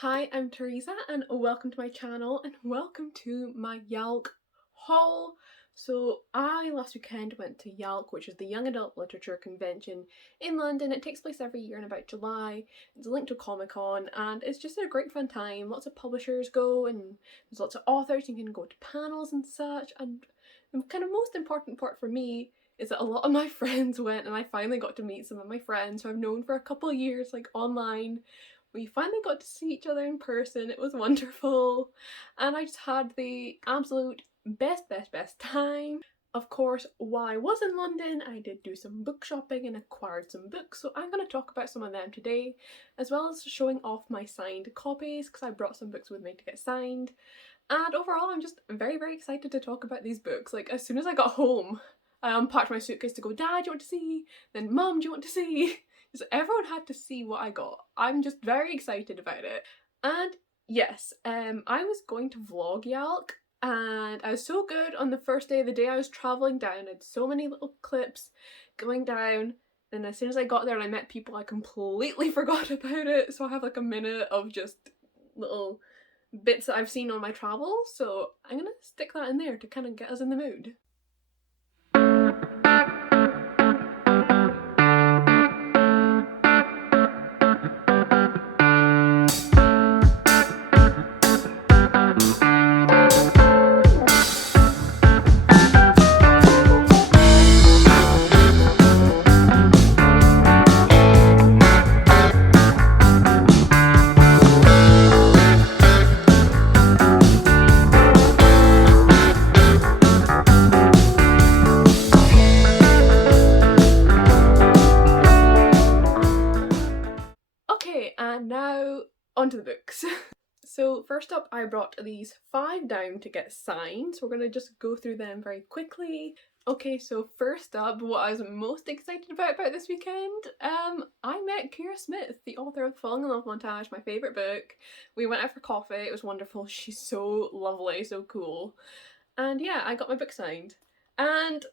Hi, I'm Theresa and welcome to my channel and welcome to my YALC haul. So I last weekend went to YALC, which is the Young Adult Literature Convention in London. It takes place every year in about July. It's linked to Comic-Con and it's just a great fun time. Lots of publishers go and there's lots of authors. You can go to panels and such, and the kind of most important part for me is that a lot of my friends went and I finally got to meet some of my friends who I've known for a couple of years, like online. We finally got to see each other in person. It was wonderful and I just had the absolute best time. Of course, while I was in London, I did do some book shopping and acquired some books, so I'm going to talk about some of them today, as well as showing off my signed copies because I brought some books with me to get signed. And overall, I'm just very excited to talk about these books. Like, as soon as I got home, I unpacked my suitcase to go, Dad, do you want to see? Then Mum, do you want to see? Because everyone had to see what I got. I'm just very excited about it. And yes, I was going to vlog YALC and I was so good on the first day. The day I was travelling down, I had so many little clips going down, and as soon as I got there and I met people, I completely forgot about it. So I have like a minute of just little bits that I've seen on my travels, so I'm gonna stick that in there to kind of get us in the mood. Okay, and now onto the books. So first up, I brought these 5 down to get signed, so we're going to just go through them very quickly. Okay, so first up, what I was most excited about this weekend, I met Kira Smith, the author of Falling in Love Montage, my favourite book. We went out for coffee, it was wonderful, she's so lovely, so cool. And yeah, I got my book signed. And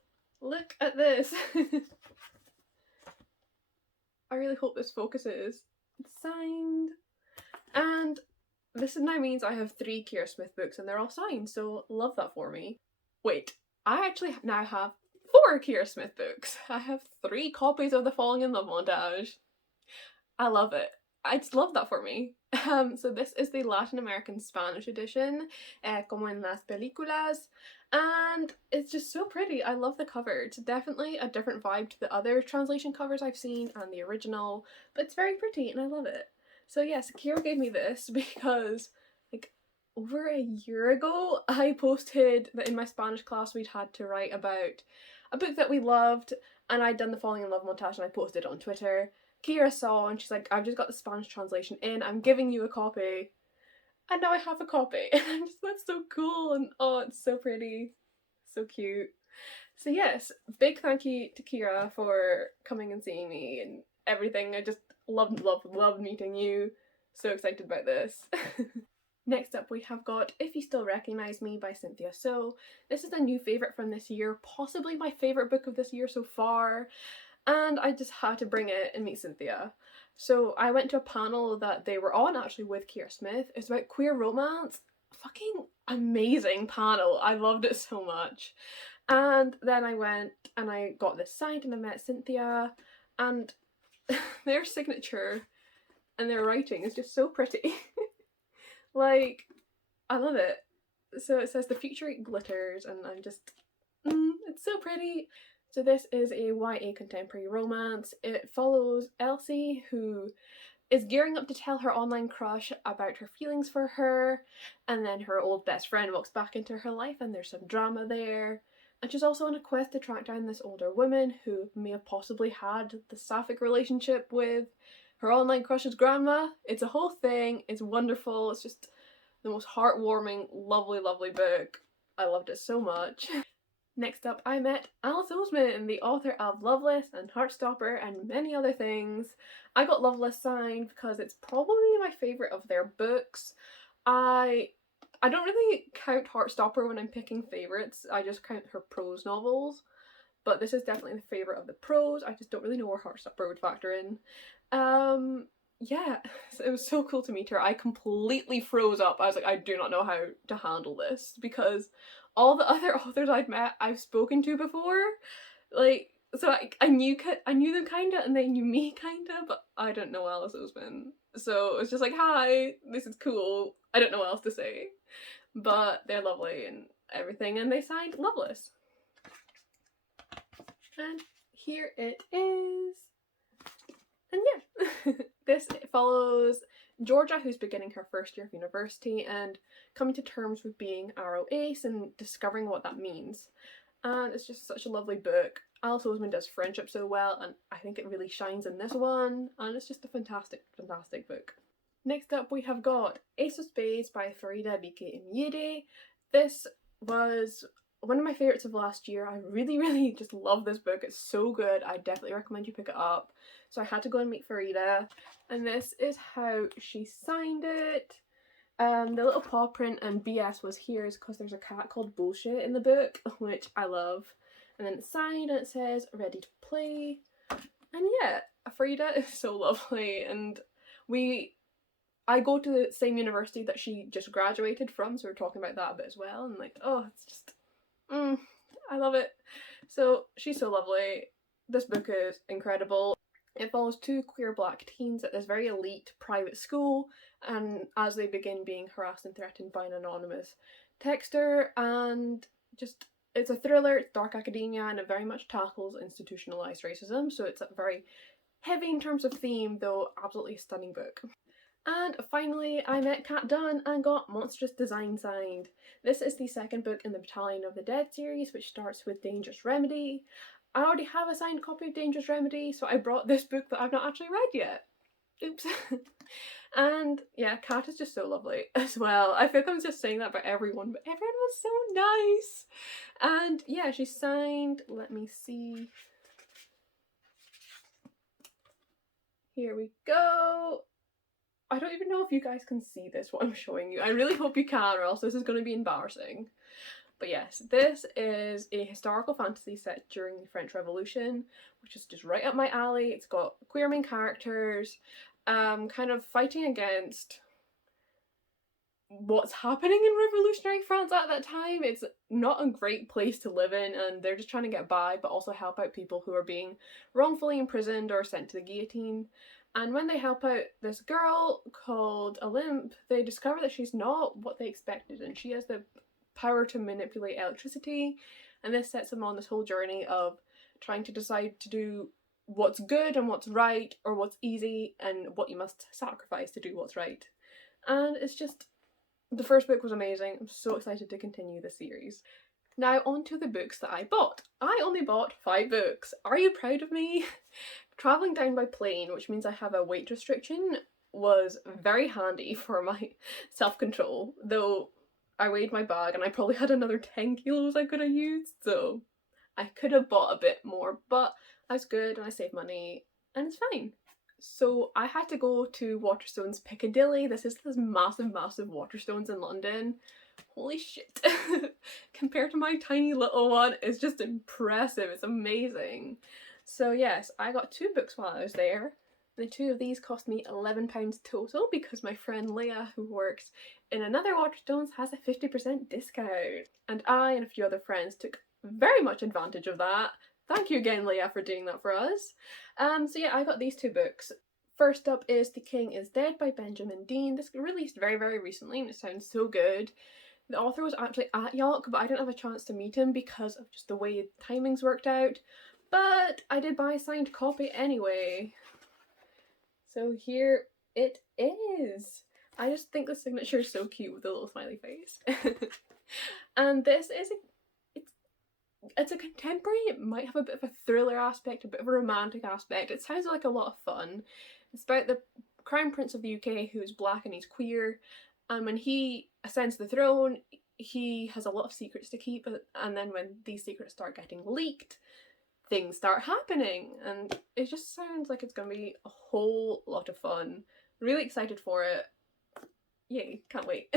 look at this. I really hope this focuses. It's signed. And this now means I have 3 Kira Smith books and they're all signed, so love that for me. Wait, I actually now have 4 Kira Smith books. I have 3 copies of the Falling in Love Montage. I love it. I just love that for me. So this is the Latin American Spanish edition, como en las películas, and it's just so pretty. I love the cover. It's definitely a different vibe to the other translation covers I've seen and the original, but it's very pretty and I love it. So yes, Kira gave me this because like over a year ago I posted that in my Spanish class we'd had to write about a book that we loved, and I'd done the Falling in Love montage and I posted it on Twitter. Kira saw and she's like, I've just got the Spanish translation in, I'm giving you a copy. And now I have a copy and I'm just, that's so cool, and oh, it's so pretty, so cute. So yes, big thank you to Kira for coming and seeing me and everything. I just loved meeting you. So excited about this. Next up we have got If You Still Recognize Me by Cynthia So. This is a new favourite from this year, possibly my favourite book of this year so far, and I just had to bring it and meet Cynthia. So I went to a panel that they were on actually with Kira Smith. It's about queer romance. Fucking amazing panel. I loved it so much. And then I went and I got this signed and I met Cynthia, and their signature and their writing is just so pretty. Like, I love it. So it says the future glitters and I'm just, it's so pretty. So this is a YA contemporary romance. It follows Elsie, who is gearing up to tell her online crush about her feelings for her, and then her old best friend walks back into her life and there's some drama there. And she's also on a quest to track down this older woman who may have possibly had the sapphic relationship with her online crush's grandma. It's a whole thing, it's wonderful, it's just the most heartwarming, lovely book. I loved it so much. Next up, I met Alice Oseman, the author of Loveless and Heartstopper and many other things. I got Loveless signed because it's probably my favourite of their books. I don't really count Heartstopper when I'm picking favourites, I just count her prose novels. But this is definitely the favourite of the prose, I just don't really know where Heartstopper would factor in. yeah, it was so cool to meet her. I completely froze up. I was like, I do not know how to handle this, because all the other authors I'd met, I've spoken to before. Like, so I knew them kinda, and they knew me kinda, but I didn't know Alice Oseman. So it was just like, hi, this is cool. I don't know what else to say. But they're lovely and everything, and they signed Loveless. And here it is. And yeah, this follows Georgia, who's beginning her first year of university and coming to terms with being Arrow Ace and discovering what that means. And it's just such a lovely book. Alice Oseman does friendship so well, and I think it really shines in this one, and it's just a fantastic, fantastic book. Next up we have got Ace of Spades by Farida Bike Imyede. This was one of my favourites of last year. I really, really just love this book. It's so good. I definitely recommend you pick it up. So I had to go and meet Farida, and this is how she signed it. The little paw print and BS was here is because there's a cat called Bullshit in the book, which I love. And then it's signed and it says ready to play. And yeah, Farida is so lovely, and I go to the same university that she just graduated from, so we're talking about that a bit as well, and like, oh, it's just, I love it. So she's so lovely. This book is incredible. It follows two queer black teens at this very elite private school, and as they begin being harassed and threatened by an anonymous texter, and just, it's a thriller, it's dark academia, and it very much tackles institutionalized racism, so it's very heavy in terms of theme, though absolutely stunning book. And finally, I met Kat Dunn and got Monstrous Design signed. This is the second book in the Battalion of the Dead series, which starts with Dangerous Remedy. I already have a signed copy of Dangerous Remedy, so I brought this book that I've not actually read yet. Oops. And yeah, Kat is just so lovely as well. I feel like I'm just saying that about everyone, but everyone was so nice. And yeah, she signed, let me see. Here we go. I don't even know if you guys can see this, what I'm showing you. I really hope you can, or else this is going to be embarrassing. But yes, this is a historical fantasy set during the French Revolution, which is just right up my alley. It's got queer main characters, kind of fighting against what's happening in revolutionary France at that time. It's not a great place to live in, and they're just trying to get by, but also help out people who are being wrongfully imprisoned or sent to the guillotine. And when they help out this girl called Olympe, they discover that she's not what they expected, and she has the power to manipulate electricity, and this sets them on this whole journey of trying to decide to do what's good and what's right, or what's easy and what you must sacrifice to do what's right. And it's just, the first book was amazing. I'm so excited to continue the series. Now on to the books that I bought. I only bought 5 books. Are you proud of me? Travelling down by plane, which means I have a weight restriction, was very handy for my self-control, though I weighed my bag and I probably had another 10 kilos I could have used, so I could have bought a bit more, but I was good and I saved money and it's fine. So I had to go to Waterstones Piccadilly. This is this massive, massive Waterstones in London. Holy shit. Compared to my tiny little one, it's just impressive. It's amazing. So yes, I got 2 books while I was there. The 2 of these cost me £11 total because my friend Leah, who works in another Waterstones, has a 50% discount. And I and a few other friends took very much advantage of that. Thank you again, Leah, for doing that for us. So yeah, I got these 2 books. First up is The King is Dead by Benjamin Dean. This released very, very recently and it sounds so good. The author was actually at YALC, but I didn't have a chance to meet him because of just the way timings worked out. But I did buy a signed copy anyway. So here it is. I just think the signature is so cute with the little smiley face. And this is it's a contemporary. It might have a bit of a thriller aspect, a bit of a romantic aspect. It sounds like a lot of fun. It's about the Crown Prince of the UK who's black and he's queer, and when he ascends the throne, he has a lot of secrets to keep, and then when these secrets start getting leaked, things start happening, and it just sounds like it's gonna be a whole lot of fun. Really excited for it. Yay, can't wait.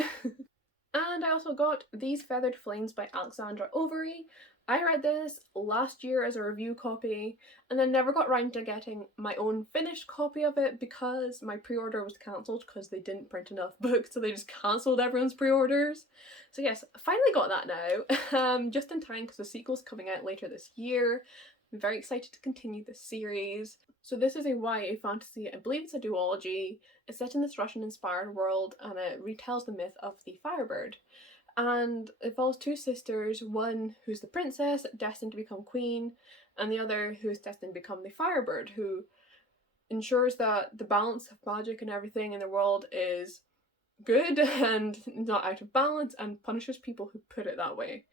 And I also got These Feathered Flames by Alexandra Overy. I read this last year as a review copy and then never got around to getting my own finished copy of it because my pre-order was cancelled because they didn't print enough books, so they just cancelled everyone's pre-orders. So yes, finally got that now, just in time because the sequel's coming out later this year. I'm very excited to continue this series. So this is a YA fantasy, I believe it's a duology. It's set in this Russian-inspired world and it retells the myth of the Firebird. And it follows two sisters, one who's the princess, destined to become queen, and the other who's destined to become the Firebird, who ensures that the balance of magic and everything in the world is good and not out of balance, and punishes people who put it that way.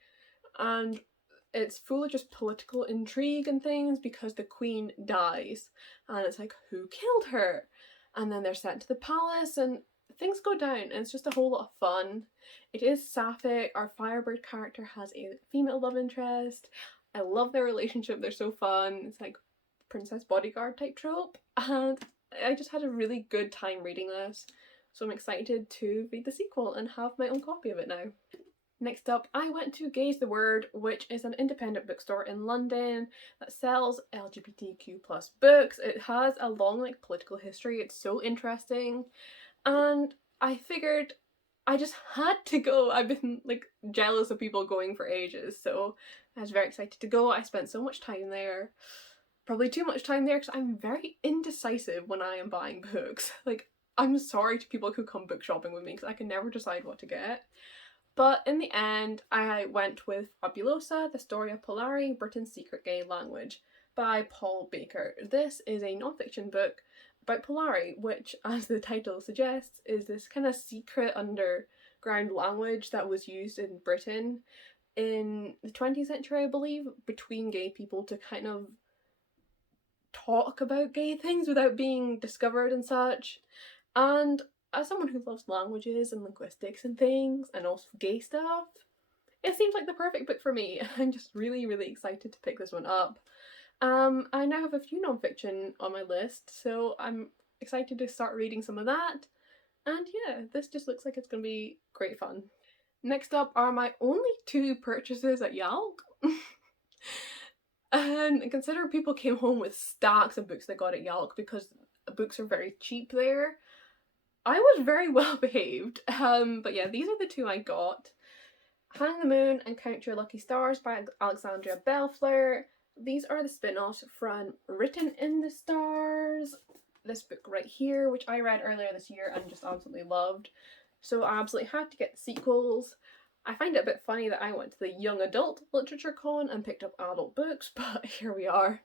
And it's full of just political intrigue and things because the queen dies, and it's like, who killed her? And then they're sent to the palace, and things go down, and it's just a whole lot of fun. It is sapphic. Our Firebird character has a female love interest. I love their relationship, they're so fun. It's like princess bodyguard type trope, and I just had a really good time reading this, so I'm excited to read the sequel and have my own copy of it now. Next up, I went to Gaze the Word, which is an independent bookstore in London that sells LGBTQ+ books. It has a long political history, it's so interesting, and I figured I just had to go. I've been jealous of people going for ages, so I was very excited to go. I spent so much time there, probably too much time there, because I'm very indecisive when I am buying books. I'm sorry to people who come book shopping with me because I can never decide what to get. But in the end, I went with Fabulosa, The Story of Polari, Britain's Secret Gay Language by Paul Baker. This is a non-fiction book about Polari, which, as the title suggests, is this kind of secret underground language that was used in Britain in the 20th century, I believe, between gay people to kind of talk about gay things without being discovered and such. And as someone who loves languages and linguistics and things, and also gay stuff, it seems like the perfect book for me. I'm just really, really excited to pick this one up. I now have a few non-fiction on my list, so I'm excited to start reading some of that. And yeah, this just looks like it's going to be great fun. Next up are my only two purchases at YALC. And consider people came home with stacks of books they got at YALC because books are very cheap there. I was very well behaved, but yeah, these are the two I got. Hang the Moon and Count Your Lucky Stars by Alexandria Bellflower. These are the spin-offs from Written in the Stars, this book right here, which I read earlier this year and just absolutely loved. So I absolutely had to get the sequels. I find it a bit funny that I went to the Young Adult Literature Con and picked up adult books, but here we are.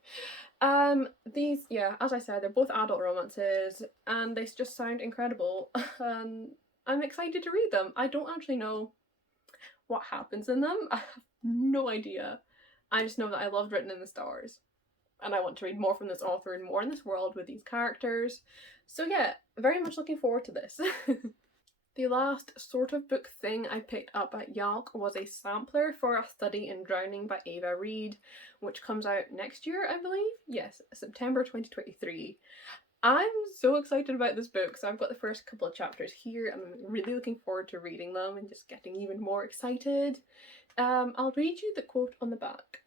These, yeah, as I said, they're both adult romances and they just sound incredible. I'm excited to read them. I don't actually know what happens in them. I have no idea. I just know that I loved Written in the Stars and I want to read more from this author and more in this world with these characters. So yeah, very much looking forward to this. The last sort of book thing I picked up at YALC was a sampler for A Study in Drowning by Ava Reid, which comes out next year, I believe? Yes, September 2023. I'm so excited about this book, so I've got the first couple of chapters here and I'm really looking forward to reading them and just getting even more excited. I'll read you the quote on the back.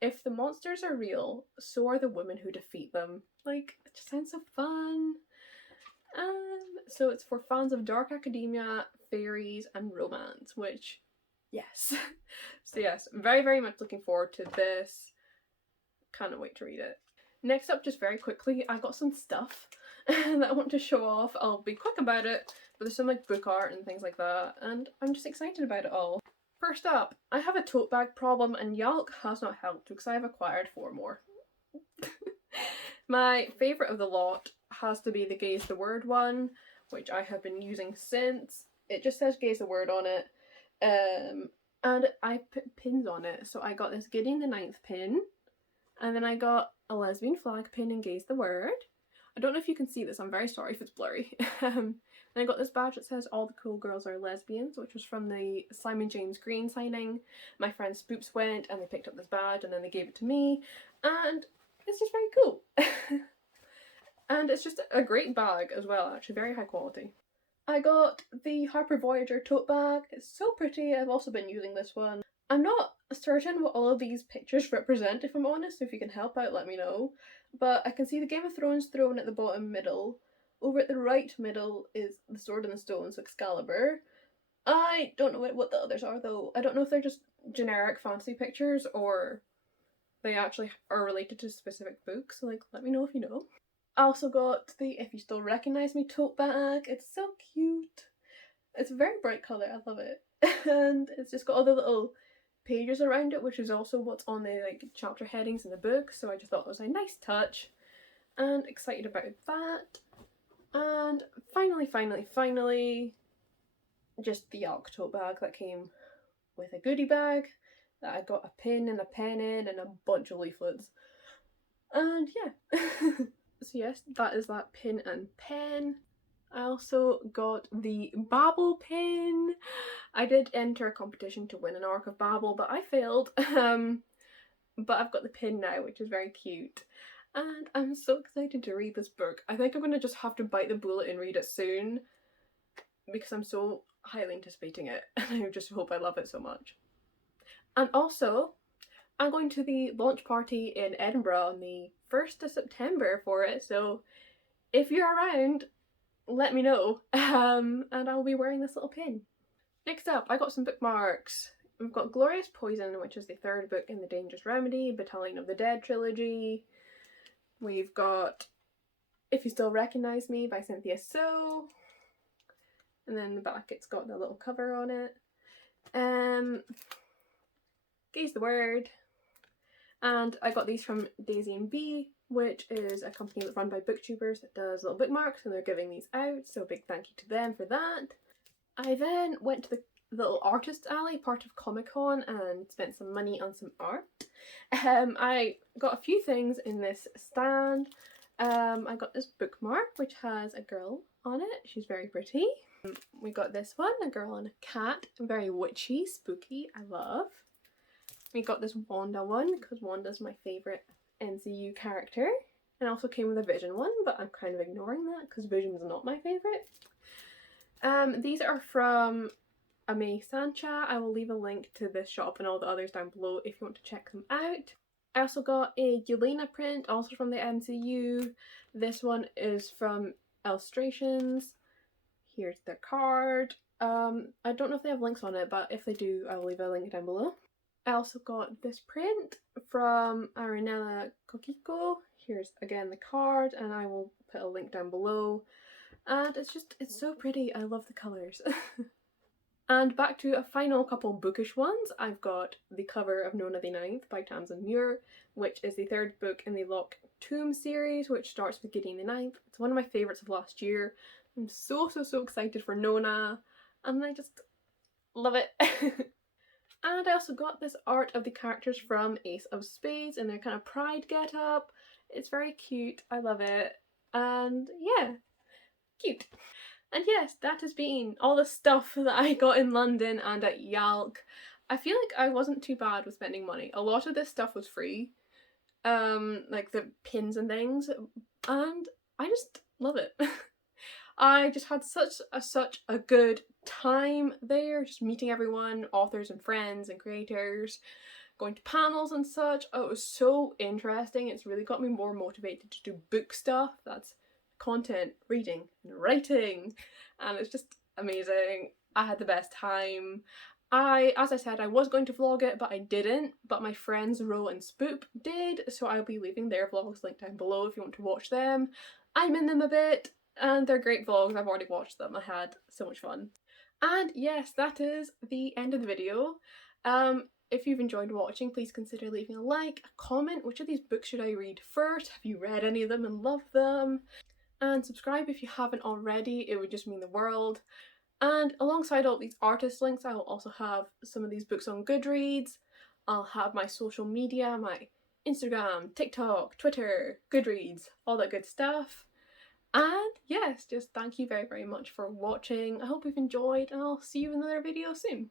If the monsters are real, so are the women who defeat them. It just sounds so fun. So it's for fans of dark academia, fairies, and romance, which, yes. So yes, very, very much looking forward to this. Cannot wait to read it. Next up, just very quickly, I got some stuff that I want to show off. I'll be quick about it, but there's some book art and things like that, and I'm just excited about it all. First up, I have a tote bag problem and YALC has not helped because I have acquired 4 more. My favourite of the lot has to be the Gaze the Word one, which I have been using since. It just says Gaze the Word on it, and I put pins on it. So I got this Gideon the Ninth pin, and then I got a lesbian flag pin in Gaze the Word. I don't know if you can see this, I'm very sorry if it's blurry. And I got this badge that says All the Cool Girls Are Lesbians, which was from the Simon James Green signing. My friend Spoops went and they picked up this badge and then they gave it to me, and it's just very cool. And it's just a great bag as well, actually, very high quality. I got the Harper Voyager tote bag. It's so pretty. I've also been using this one. I'm not certain what all of these pictures represent, if I'm honest, so if you can help out, let me know. But I can see the Game of Thrones throne at the bottom middle. Over at the right middle is the Sword and the Stone, so Excalibur. I don't know what the others are though. I don't know if they're just generic fantasy pictures or they actually are related to specific books, so like let me know if you know. I also got the If You Still Recognize Me tote bag. It's so cute. It's a very bright colour, I love it. And it's just got all the little pages around it, which is also what's on the like chapter headings in the book, so I just thought it was a nice touch and excited about that. And finally, just the YALC tote bag that came with a goodie bag that I got a pin and a pen in and a bunch of leaflets. And yeah. So yes, that is that pin and pen. I also got the Babel pin. I did enter a competition to win an arc of Babel, but I failed. But I've got the pin now, which is very cute. And I'm so excited to read this book. I think I'm going to just have to bite the bullet and read it soon because I'm so highly anticipating it and I just hope I love it so much. And also, I'm going to the launch party in Edinburgh on the 1st of September for it, so if you're around, let me know, and I'll be wearing this little pin. Next up, I got some bookmarks. We've got Glorious Poison, which is the 3rd book in the Dangerous Remedy, Battalion of the Dead trilogy. We've got If You Still Recognize Me by Cynthia So, and then the back it's got the little cover on it. Gaze the Word, and I got these from Daisy and Bee, which is a company that's run by booktubers that does little bookmarks, and they're giving these out, so big thank you to them for that. I then went to the little artist alley, part of Comic-Con, and spent some money on some art. I got a few things in this stand. I got this bookmark, which has a girl on it. She's very pretty. We got this one, a girl and a cat. Very witchy, spooky, I love. We got this Wanda one, because Wanda's my favourite MCU character. And also came with a Vision one, but I'm kind of ignoring that, because Vision's not my favourite. These are from Ame Sancha. I will leave a link to this shop and all the others down below if you want to check them out. I also got a Yelena print, also from the MCU. This one is from Illustrations. Here's their card. I don't know if they have links on it, but if they do, I will leave a link down below. I also got this print from Arinella Kokiko. Here's again the card, and I will put a link down below. And it's so pretty. I love the colours. And back to a final couple bookish ones. I've got the cover of Nona the Ninth by Tamsin Muir, which is the 3rd book in the Lock Tomb series, which starts with Gideon the Ninth. It's one of my favourites of last year. I'm so excited for Nona, and I just love it. And I also got this art of the characters from Ace of Spades in their kind of pride get-up. It's very cute. I love it. And yeah, cute. And yes, that has been all the stuff that I got in London and at YALC. I feel like I wasn't too bad with spending money. A lot of this stuff was free, like the pins and things, and I just love it. I just had such a good time there, just meeting everyone, authors and friends and creators, going to panels and such. Oh, it was so interesting. It's really got me more motivated to do book stuff. That's content, reading and writing, and it's just amazing. I had the best time. As I said, I was going to vlog it, but I didn't, but my friends Ro and Spoop did, so I'll be leaving their vlogs linked down below if you want to watch them. I'm in them a bit, and they're great vlogs. I've already watched them. I had so much fun. And yes, that is the end of the video. If you've enjoyed watching, please consider leaving a like, a comment. Which of these books should I read first? Have you read any of them and loved them? And subscribe if you haven't already. It would just mean the world. And alongside all these artist links, I will also have some of these books on Goodreads. I'll have my social media, my Instagram, TikTok, Twitter, Goodreads, all that good stuff. And yes, just thank you very much for watching. I hope you've enjoyed, and I'll see you in another video soon.